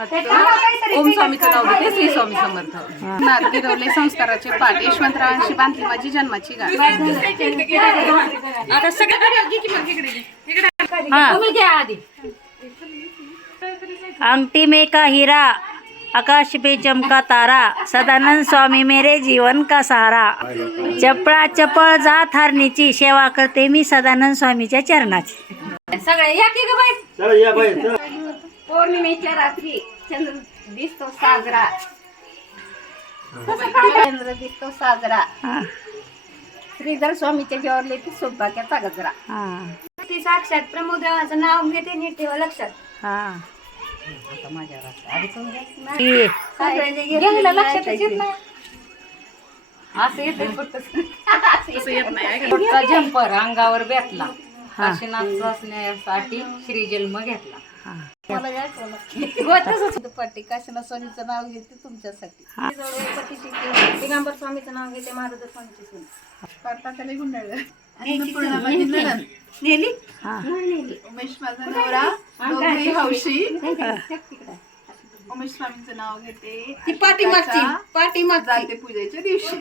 ओम स्वामीचं नाव घेते, श्री स्वामी समर्थ. नाथ गिरवले संस्काराचे पाठ, यशवंतरावांची बांधली माझी जन्माची गाठ. आता अंगठी में का हीरा, आकाश पे चमका तारा, सदानंद स्वामी मेरे जीवन का सहारा. चपळा चपळ जात हरणीची, सेवा करते मी सदानंद स्वामीच्या चरणाची. सगळे या की ग बाई. पौर्णिमेच्या रात्री चंद्र दिसतो साजरा, चंद्र दिसतो साजरा. श्रीधर स्वामीच्या जेवरले ती सौभाग्याचा गजरा. ती साक्षात प्रमोदरावाचं नाव घेते, नीट ठेवा लक्षात. गेलेलं लक्षातच येत नाही. असं येते फक्त असं येत नाही. फक्त जंपर अंगावर बेतला, काशीनाथ असण्यासाठी श्री जन्म घेतला. मला यायचं पाठी काशीनाथ स्वामीचं नाव घेते तुमच्यासाठी. दिगंबर स्वामीचं नाव घेते, महारुद्र स्वामीची सून. पाटाखाली गुंडाळलं. नेली उमेश माझा नवरा, दोघे हौशी. उमेश स्वामींचं नाव घेते. ती पाठीमागची जाते पूजेच्या दिवशी.